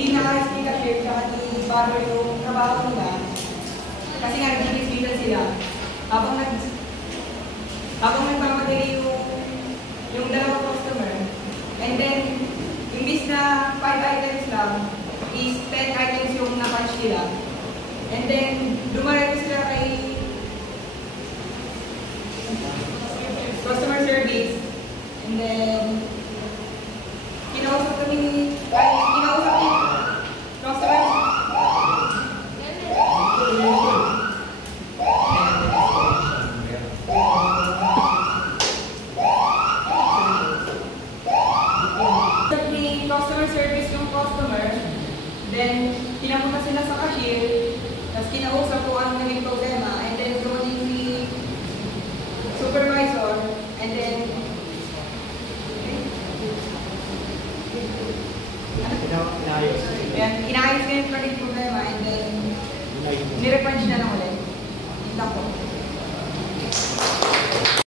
hindi nakaayos ni cashier tsaka ni barber yung trabaho nila. Kasi nga nag-dismisan sila. Habang nagmamadali yung dalawang customer. And then, imbis na 5 items lang, is 10 items yung na-punch nila. And then, dumaretso sila kay customer service. And then, kinausap ni customer. Customer service yung customer, then pinapunta sila sa cashier, tapos kinausap ko ang naging problema, and then dumating si supervisor, and then inayos ko yung